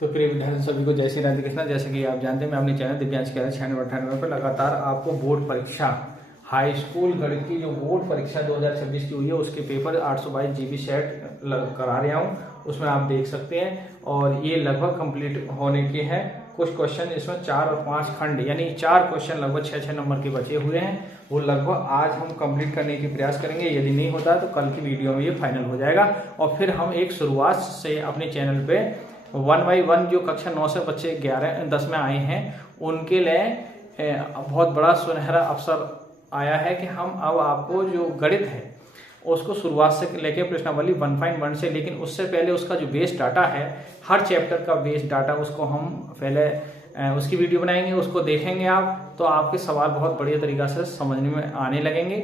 तो प्रिय विद्यार्थी सभी को जय श्री राधे कृष्णा। जैसे कि आप जानते हैं मैं अपने चैनल दिव्यांश के 96 पर लगातार आपको बोर्ड परीक्षा हाई स्कूल गणित की जो बोर्ड परीक्षा 2026 की हुई है उसके पेपर 822 GB सेट करा रहा हूँ। उसमें आप देख सकते हैं और ये लगभग कंप्लीट होने के हैं। कुछ क्वेश्चन इसमें 4 और 5 खंड यानी 4 क्वेश्चन लगभग 6-6 नंबर के बचे हुए हैं। वो लगभग आज हम कंप्लीट करने की प्रयास करेंगे। यदि नहीं होता तो कल की वीडियो में ये फाइनल हो जाएगा और फिर हम एक शुरुआत से अपने चैनल पे 1 by 1 जो कक्षा 9 से बच्चे 11-10 में आए हैं उनके लिए बहुत बड़ा सुनहरा अवसर आया है कि हम अब आपको जो गणित है उसको शुरुआत से लेके प्रश्नावली 1.1 से, लेकिन उससे पहले उसका जो बेस डाटा है हर चैप्टर का बेस डाटा उसको हम पहले उसकी वीडियो बनाएंगे, उसको देखेंगे आप तो आपके सवाल बहुत बढ़िया तरीका से समझने में आने लगेंगे।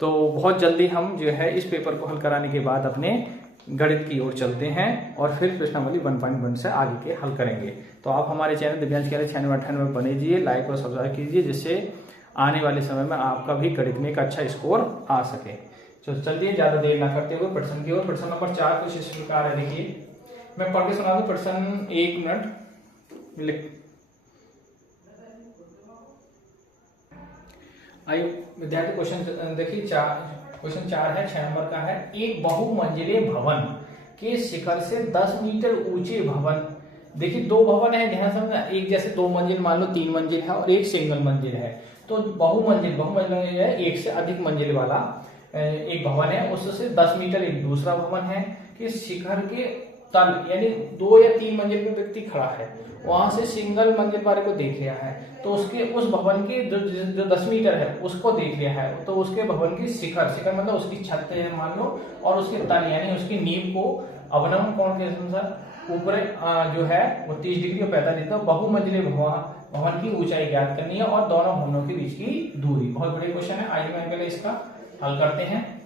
तो बहुत जल्दी हम जो है इस पेपर को हल कराने के बाद अपने गणित की ओर चलते हैं और फिर प्रश्नावली 1.1 से आगे के हल करेंगे। तो आप हमारे चैनल दिव्यांश के 96 बने दीजिए, लाइक और सब्सक्राइब कीजिए जिससे आने वाले समय में आपका भी गणित में एक अच्छा स्कोर आ सके। तो चलिए ज्यादा देर ना करते हुए प्रश्न की ओर। प्रश्न नंबर 4 कुछ इस प्रकार है। देखिए मैं पढ़ के सुना दूं प्रश्न, 1 मिनट। आइए विद्यार्थी क्वेश्चन देखिए, क्वेश्चन 4 है, 6 नंबर का है। एक बहुमंजिले भवन के शिखर से 10 मीटर ऊंचे भवन, देखिए 2 भवन है, ध्यान समझना, एक जैसे 2 मंजिल मान लो 3 मंजिल है और एक सिंगल मंजिल है। तो बहुमंजिल है एक से अधिक मंजिल वाला एक भवन है, उससे 10 मीटर एक दूसरा भवन है कि शिखर के तल यानी 2 या 3 मंजिल में व्यक्ति खड़ा है, वहां से सिंगल मंजिल वाले को देख लिया है तो उसके उस भवन के जो 10 मीटर है उसको देख लिया है तो उसके भवन की शिखर मतलब उसकी छत है मान लो, और उसके तल यानी उसकी नींव को अवनमन कोण के अनुसार ऊपर जो है वो 30 डिग्री और 45 डिग्री। तो बहुमंजिले भवन की ऊंचाई ज्ञात करनी है और दोनों भवनों के बीच की दूरी। बहुत बड़े क्वेश्चन है, आइए मैं पहले इसका हल करते हैं।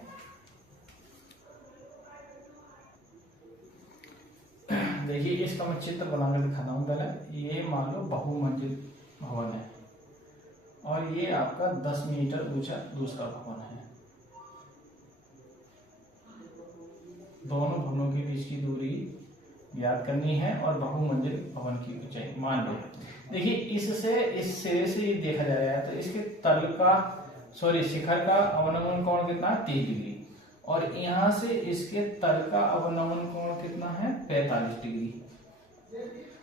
देखिए इसका मैं चित्र बनाकर दिखाता हूं। पहले ये मान लो बहुमंजिल भवन है और ये आपका 10 मीटर ऊंचा दूसरा भवन है। दोनों भवनों के बीच की दूरी ज्ञात करनी है और बहुमंजिल भवन की ऊंचाई मान लो। देखिए इससे इस सिरे से देखा जा रहा है तो इसके तल का शिखर का अवनमन कोण कितना है 30 डिग्री और यहां से इसके तल का अवनमन कोण कितना है 45 डिग्री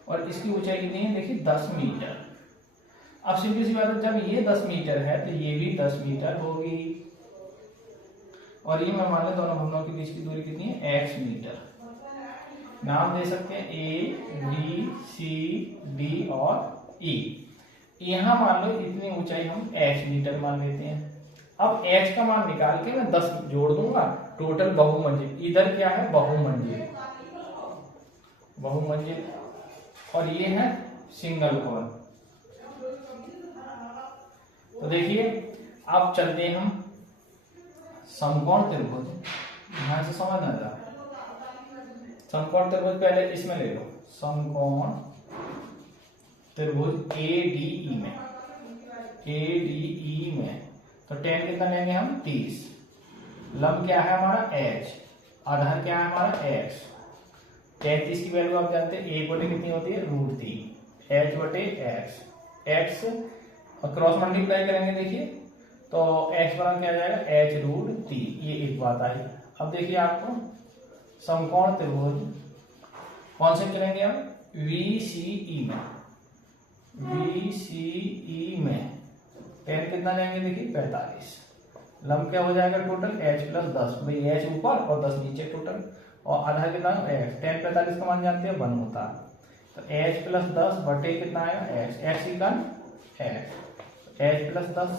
और इसकी ऊंचाई कितनी है देखिए 10 मीटर। अब सिंपल सी बात है, जब ये 10 मीटर है तो ये भी 10 मीटर होगी और ये मैं मान लो दोनों भवनों के बीच की दूरी कितनी है x मीटर। नाम दे सकते हैं A, B, C, D और E। यहां मान लो इतनी ऊंचाई हम h मीटर मान लेते हैं। अब h का मान निकाल के मैं 10 जोड़ दूंगा, टोटल बहुमंजिल, इधर क्या है बहुमंजिल और ये है सिंगल भवन। तो देखिए अब चलते हैं हम समकोण त्रिभुज, ध्यान से समझना जरा। समकोण त्रिभुज पहले इसमें ले लो, समकोण त्रिभुज ADE में तो tan कितना लेंगे हम 30, लंब क्या है हमारा h, आधार क्या है हमारा x। tan 30 की वैल्यू आप जानते हैं 1 बटे कितनी होती है √3 h बटे x और क्रॉस मल्टीप्लाई करेंगे देखिए तो x बराबर क्या आ जाएगा h√3। ये एक बात आई। अब देखिए आपको समकोण त्रिभुज कौन से चलेंगे हम VCE में tan कितना लेंगे देखिए 45, लंब क्या हो जाएगा टोटल h + 10, भाई h ऊपर और 10 नीचे टोटल, और आधार कितना x, tan 45 का मान जानते हैं 1 होता है तो h + 10 बटे कितना आएगा x + 10।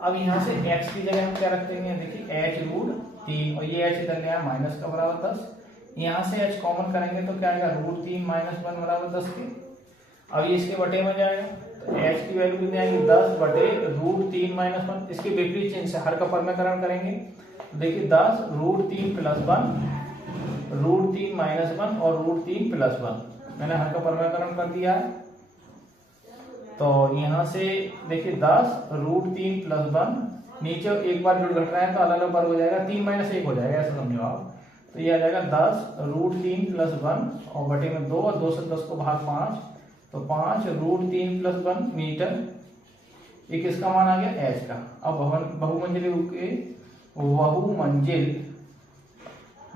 अब यहाँ से x की जगह हम क्या रख देंगे देखिए h√3 और ये h इधर गया माइनस का बराबर 10, यहाँ से h कॉमन करेंगे तो क्या आएगा √3 - 1 बराबर 10 के। अब ये इसके बटे में जाएगा तो h की वैल्यू कितनी आएगी 10 बटे √3 - 1। इसके विपरीत चिन्ह से हर का परमेकरण करेंगे तो देखिए 10 √3 + 1 √3 - 1 और √3 + 1, मैंने हर का परमेकरण कर दिया है। तो यहाँ से देखिए 10 √3 + 1, नीचे एक बार जो घट रहा है तो अलग अलग बार हो जाएगा, 3 - 1 हो जाएगा, ऐसा समझो आप। तो ये आ जाएगा 10√3+1 और बटे में 2 और 2 से 10 को भाग 5, तो 5√3+1 मीटर। ये किसका मान आ गया? एच का। अब बहुमंजिल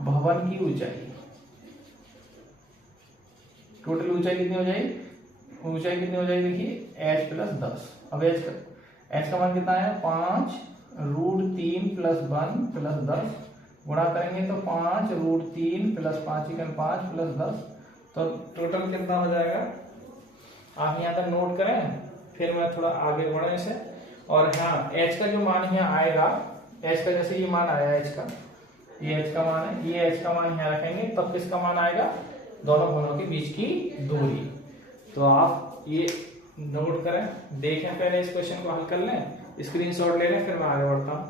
भवन की ऊंचाई, टोटल ऊंचाई कितनी हो जाएगी? ऊंचाई कितनी हो जाएगी? देखिए h+10। अब h का मान कितना है? 5√3+1+10 गुणा करेंगे तो 5√3+5=5+10, तो टोटल कितना हो जाएगा? आप यहाँ तक नोट करें, फिर मैं थोड़ा आगे बढ़े इसे। और हाँ, h का जो मान यहाँ आएगा, h का जैसे ये मान आया h का, ये h का मान है, ये h का मान यहाँ रखेंगे, तब किसका मान आएगा? दोनों भवनों के बीच की दूरी। तो आप ये नोट करें, देखें, पहले इस क्वेश्चन को हल कर लें, स्क्रीनशॉट ले लें, फिर मैं आगे बढ़ता हूं।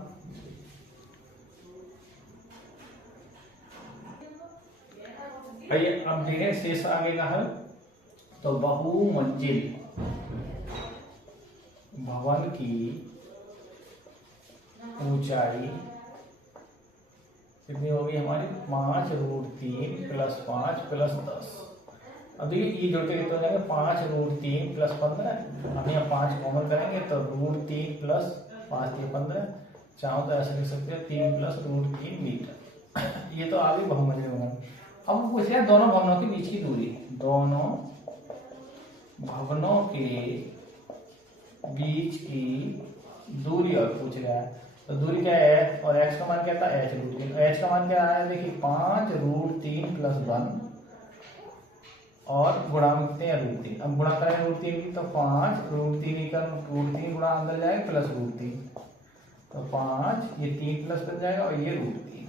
आइए अब देखें शेष आगे का हल। तो बहुमंजिल भवन की ऊंचाई कितनी होगी हमारी? 5√3+5+10। अब देखिए ये जोड़ के कितने हो जाएंगे? 5√3+15। हम यहाँ 5 कॉमन करेंगे तो √3+5=15। चाहो तो ऐसे लिख सकते हैं 3+√3 मीटर। ये तो आ गई बहुमंजिल भवन। अब पूछ रहे हैं दोनों भवनों के बीच की दूरी, दोनों भवनों के बीच की दूरी और पूछ रहा है। तो दूरी क्या है? और x का मान क्या था? h√3। h का मान क्या आया? देखिए 5√3+1 और गुणा में कितने हैं? √3। अब गुणा करें √3 की, तो 5√3 का √3 गुणा अंदर जाएगा +√3, तो 5, ये 3 प्लस बन जाएगा और ये √3।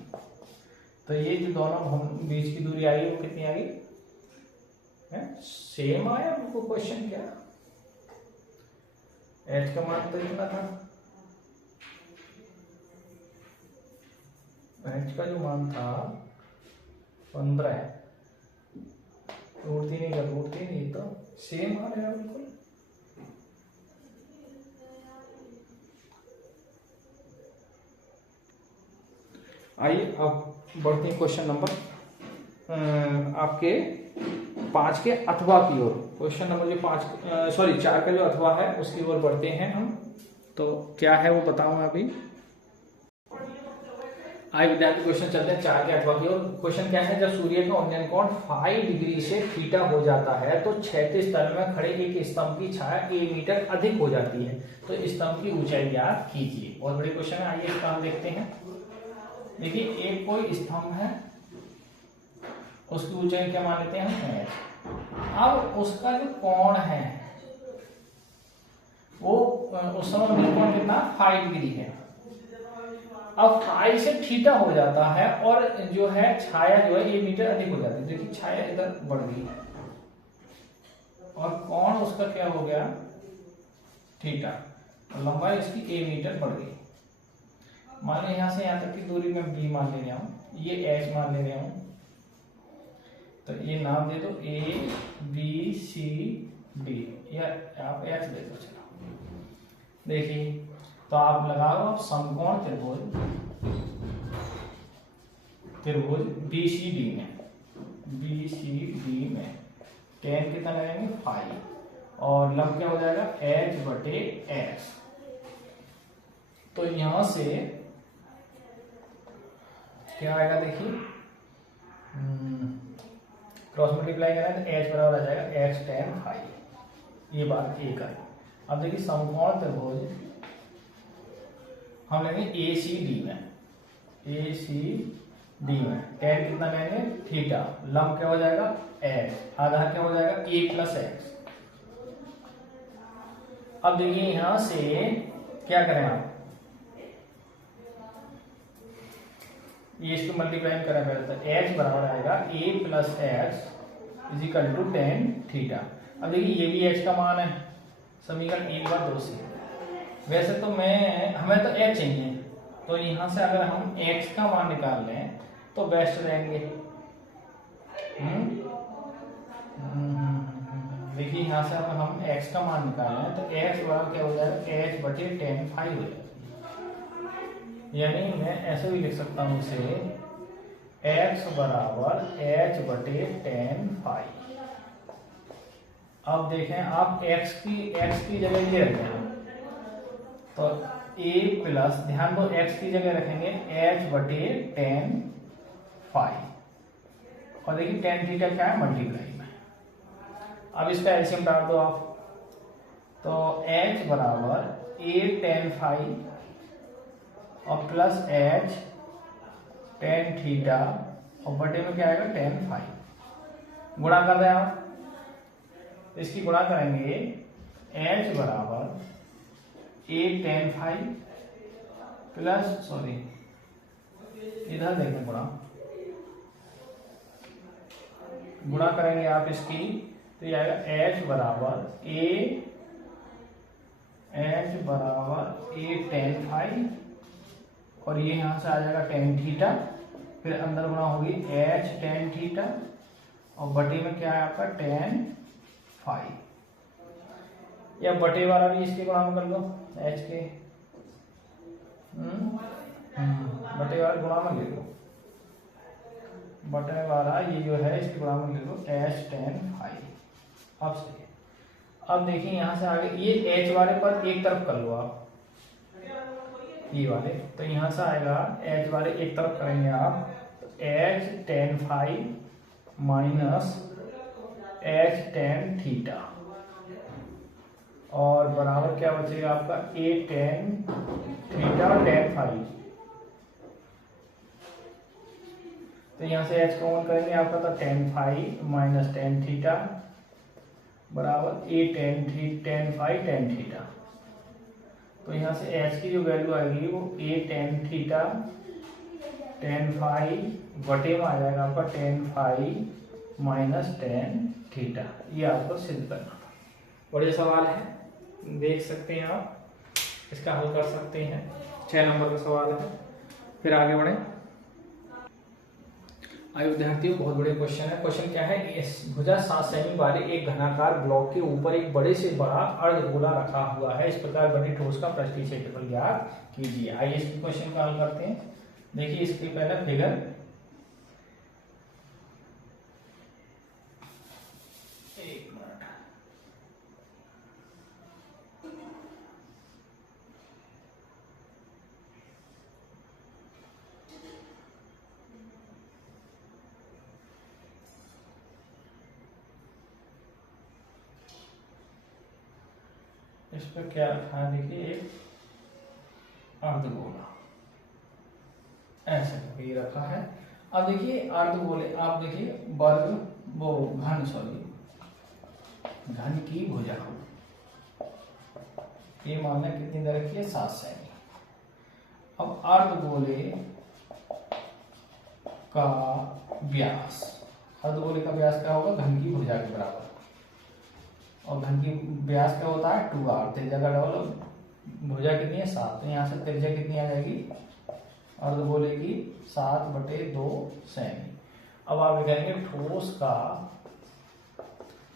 तो ये जो दोनों बीच की दूरी आई है वो कितनी आ गई? सेम आया हमको क्वेश्चन क्या? h का मान तो इतना था, h का जो मान था 15 है, √3 का √3, ये तो सेम आ रहा है बिल्कुल। आइए अब बढ़ते हैं क्वेश्चन नंबर आपके 5 के अथवा की ओर। क्वेश्चन नंबर जो 4 का जो अथवा है उसकी ओर बढ़ते हैं हम। तो क्या है वो बताऊं अभी। आइए विद्यार्थी क्वेश्चन चलते हैं 4 के अथवा की ओर। क्वेश्चन क्या है? जब सूर्य का उन्नयन कोण 5 डिग्री से थीटा हो जाता है तो क्षैतिज तल में खड़े एक स्तंभ की छाया a मीटर अधिक हो जाती है, तो स्तंभ की ऊंचाई ज्ञात कीजिए। बहुत बड़े क्वेश्चन है, आइए इसका हम देखते हैं। देखिए एक कोई स्तंभ है, उसकी ऊंचाई क्या मान लेते हैं हम? h। अब उसका जो कोण है वो उस समय कोण कितना? 5 डिग्री है। अब 5 से थीटा हो जाता है और जो है छाया जो है 1 मीटर अधिक हो जाती है। देखिए छाया इधर बढ़ गई और कोण उसका क्या हो गया? थीटा। लंबाई इसकी 1 मीटर बढ़ गई। मान लो यहां से यहां तक की दूरी में b मान ले रहा हूं, ये h मान ले रहा हूं, तो ये नाम दे दो a b c d, या आप h दे दो। चलो देखिए, तो आप लगाओ आप समकोण त्रिभुज BCD में tan कितना लगाएंगे? 5 और लंब क्या हो जाएगा? h/x। तो यहां से क्या आएगा? देखिए क्रॉस मल्टीप्लाई करें तो h बराबर आ जाएगा x tan 5। ये बात एक है। अब देखिए समकोण त्रिभुज हम लेंगे ACD में tan कितना लेंगे? थीटा। लंब क्या हो जाएगा? h। आधार क्या हो जाएगा? a+x। अब देखिए यहां से क्या करें आप? ये इसको मल्टीप्लाई करें पहले, तो h बराबर आएगा a+x = tan थीटा। अब देखिए ये भी h का मान है, समीकरण 1/2 से। वैसे तो हमें तो h चाहिए, तो यहां से अगर हम x का मान निकाल लें तो बेस्ट रहेंगे। देखिए यहां से अगर हम x का मान निकालें तो x बराबर क्या हो जाएगा? h/tan 5 हो जाएगा। यानी मैं ऐसे भी लिख सकता हूं इसे x बराबर h बटे tan फाई। अब देखें आप x की जगह ये रखें तो a प्लस, ध्यान दो x की जगह रखेंगे h बटे tan फाई, और देखिए tan थीटा क्या है, मल्टीप्लाई में। अब इसका एलसीएम डाल दो आप, तो h बराबर a tan फाई और प्लस h tan थीटा और बटे में क्या आएगा tan फाई। गुणा कर रहे हैं आप, इसकी गुणा करेंगे h बराबर a tan phi plus, sorry इधर देखें, गुणा करेंगे आप इसकी, तो ये आएगा h बराबर a tan फाई, और ये यहां से आ जाएगा tan थीटा, फिर अंदर गुणा होगी h tan थीटा और बटे में क्या है आपका tan फाई, या बटे वाला भी इसके गुणा में कर लो h के, बटे वाला गुणा में ले लो, बटे वाला ये जो है इसके गुणा में ले लो h tan फाई। अब सही, अब देखिए यहां से आगे ये h वाले पर एक तरफ कर लो आप, ये वाले, तो यहां से आएगा h वाले एक तरफ करेंगे आप, तो h tan phi minus h tan theta, और बराबर क्या बचेगा आपका a tan थीटा और tan फाई। तो यहां से h कॉमन करेंगे आपका, तो tan phi minus tan theta बराबर a tan phi tan theta. तो यहां से h की जो वैल्यू आएगी वो a tan theta tan phi बटे में आ जाएगा आपका tan phi minus tan theta. ये आपको सिद्ध करना था। बढ़िया सवाल है, देख सकते हैं आप, इसका हल कर सकते हैं। 6 नंबर का सवाल है। फिर आगे बढ़े। आइए विद्यार्थियों, बहुत बड़े क्वेश्चन है। क्वेश्चन क्या है, भुजा 7 सेमी वाले एक घनाकार ब्लॉक के ऊपर एक बड़े से बड़ा अर्धगोला रखा हुआ है। इस प्रकार बने ठोस का पृष्ठीय क्षेत्रफल ज्ञात कीजिए। आइए इस क्वेश्चन का हल करते हैं। देखिए इसके पहले फिगर, एक मिनट, इस पर क्या रखा है, देखिए एक अर्धगोला ऐसे ये रखा है। अब देखिए अर्धगोले, आप देखिए वर्ग वो घन, सॉरी घन की भुजा, ये मानना कितनी दर रखी है, 7 सेमी। अब अर्धगोले का व्यास, अर्धगोले का व्यास क्या होगा, घन की भुजा के बराबर, और घन की व्यास क्या होता है 2r, त्रिज्या का डबल, भुजा कितनी है 7, तो यहाँ से त्रिज्या कितनी आ जाएगी अर्धगोले की 7/2 सेमी। अब आप कहेंगे ठोस का,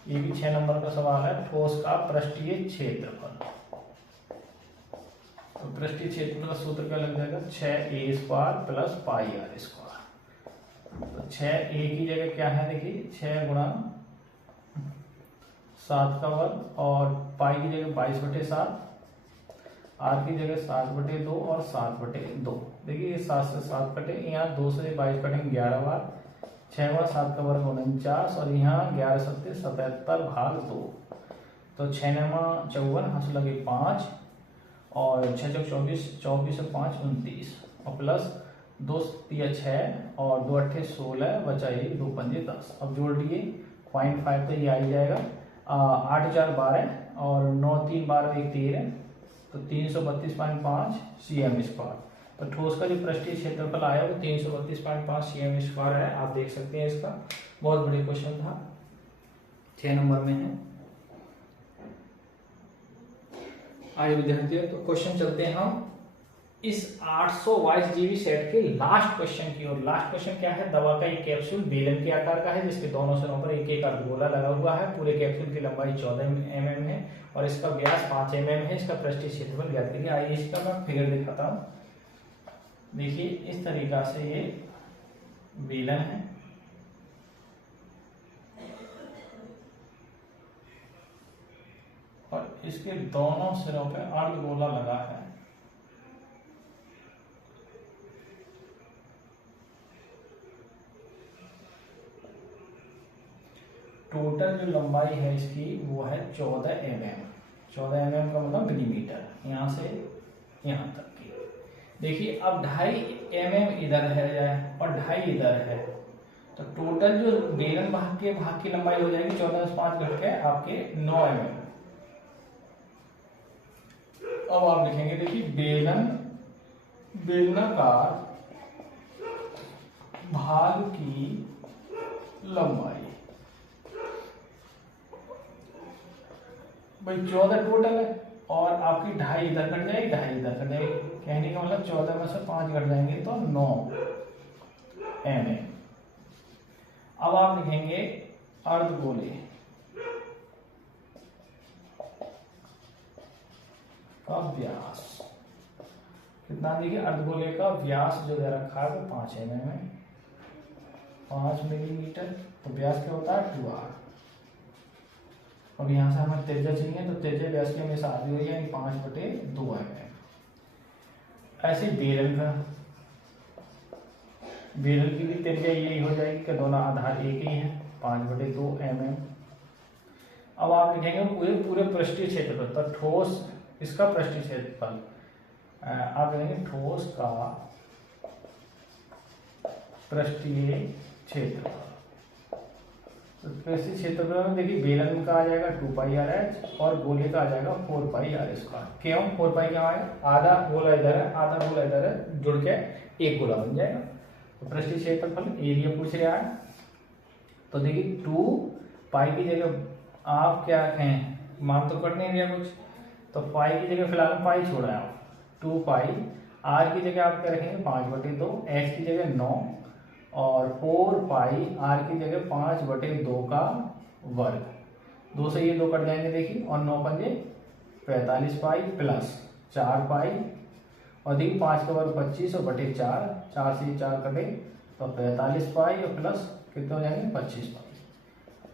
ये भी 6 नंबर का सवाल है, ठोस का पृष्ठीय क्षेत्रफल। तो पृष्ठीय क्षेत्रफल का सूत्र क्या लग जाएगा, 6a² प्लस πr²। तो 6a की जगह क्या है, देखिए 6 गुणा 7 का वर्ग, और पाई की जगह 22/7, आर की जगह 7/2 और 7/2। देखिए ये 7 से 7 कटे, यहाँ 2 से 22 कटेंगे 11 बार, 6 बार 7 का वर्ग 49, और यहाँ 11 7 77 भाग 2। तो 6 9 54, हंस लगे 5, और 6 चौक 24, 24 और 5 29, और प्लस 2 3 6 और 2 8 16, बचा ये 2 5 10। अब जोड़ लिए 0.5, तो ये आ ही जाएगा 8 4 12 और 9 3 12 1 13, तो 332.5 cm²। तो ठोस का जो पृष्ठीय क्षेत्रफल आया वो 332.5 cm² है। आप देख सकते हैं, इसका बहुत बड़े क्वेश्चन था, 6 नंबर में है। आइए विद्यार्थियों, तो क्वेश्चन चलते हैं हम इस 822 GB सेट के लास्ट क्वेश्चन की ओर। लास्ट क्वेश्चन क्या है, दवा का एक कैप्सूल बेलन के आकार का है, जिसके दोनों सिरों पर एक एक अर्धगोला लगा हुआ है। पूरे कैप्सूल की लंबाई 14 mm है और इसका व्यास 5 mm है। इसका पृष्ठीय क्षेत्रफल ज्ञात कीजिए। आइए इसका मैं फिगर दिखाता हूँ। देखिए इस तरीका से ये बेलन है, और इसके दोनों सिरों पे अर्धगोला लगा है। टोटल जो लंबाई है इसकी वो है 14 mm। 14 mm का मतलब मिलीमीटर, यहाँ से यहाँ तक की। देखिए अब 2.5 mm इधर है और 2.5 इधर है, तो टोटल जो बेलन भाग की लंबाई हो जाएगी 14 से 5 घट के आपके 9 mm। अब आप लिखेंगे, देखिए बेलनाकार भाग की लंबाई भाई 14 टोटल है, और आपकी 2.5 इधर कट जाएगी, 2.5 इधर कट जाएगी, कहने का मतलब 14 में से 5 घट जाएंगे तो 9 mm। अब आप लिखेंगे अर्धगोले का व्यास कितना, देखिए अर्धगोले का व्यास जो दे रखा है वो 5 mm है, 5 मिलीमीटर, तो व्यास क्या होता है 2r। अब यहाँ से हमें त्रिज्या चाहिए, तो त्रिज्या व्यास की हमेशा आधी हुई है, 5/2 mm। ऐसे बेलन की भी त्रिज्या यही हो जाएगी कि दोनों आधार एक ही है, 5/2 mm। अब आप लिखेंगे पूरे पृष्ठीय क्षेत्रफल, तो ठोस इसका पृष्ठीय क्षेत्रफल आप लिखेंगे ठोस का पृष्ठीय क्षेत्रफल। तो पृष्ठीय क्षेत्रफल में देखिए बेलन का आ जाएगा 2πr/h और गोले का आ जाएगा 4πr²। क्यों 4π क्या है, आधा गोला इधर है, आधा गोला इधर है, जुड़ के एक गोला बन जाएगा। तो पृष्ठीय क्षेत्रफल एरिया पूछ रहा है, तो देखिए 2π की जगह आप क्या कहें, मान तो कट नहीं दिया कुछ, तो पाई की जगह फिलहाल पाई छोड़ा है, 2π, r की जगह आप क्या रखेंगे 5/2, h की जगह 9, और 4π r की जगह 5/2 का वर्ग, 2 से ये 2 कट जाएंगे देखिए, और 9 पंजे 45π प्लस 4π, और देखिए 5 का वर्ग 25 और बटे 4, 4 से 4 कटे तो 45π और प्लस कितने हो जाएंगे 25π।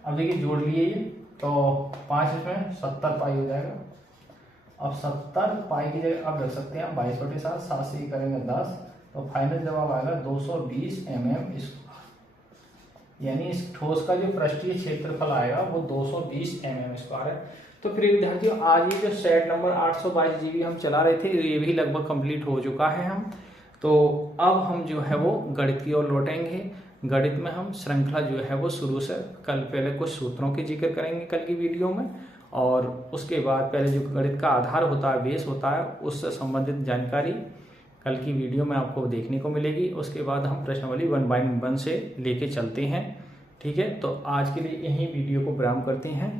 अब देखिए जोड़ लिए ये, तो 5 इसमें 70π हो जाएगा। अब 70π की जगह आप रख सकते हैं 22/7, 7 से ही करेंगे 10, तो फाइनल जवाब आएगा 220 mm²। यानी इस ठोस का जो पृष्ठीय क्षेत्रफल आएगा वो 220 mm² है। तो प्रिय विद्यार्थियों, आज ये जो सेट नंबर 822 GB हम चला रहे थे ये भी लगभग कंप्लीट हो चुका है हम। तो अब हम जो है वो गणित की ओर लौटेंगे। गणित में हम श्रृंखला जो है वो शुरू से कल पहले कुछ सूत्रों के जिक्र करेंगे कल की वीडियो में, और उसके बाद पहले जो गणित का आधार होता है, बेस होता है, उससे संबंधित जानकारी कल की वीडियो में आपको देखने को मिलेगी। उसके बाद हम प्रश्नावली 1 by 1 से लेके चलते हैं। ठीक है, तो आज के लिए यही वीडियो को विराम करते हैं।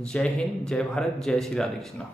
जय हिंद, जय भारत, जय श्री राधे कृष्णा।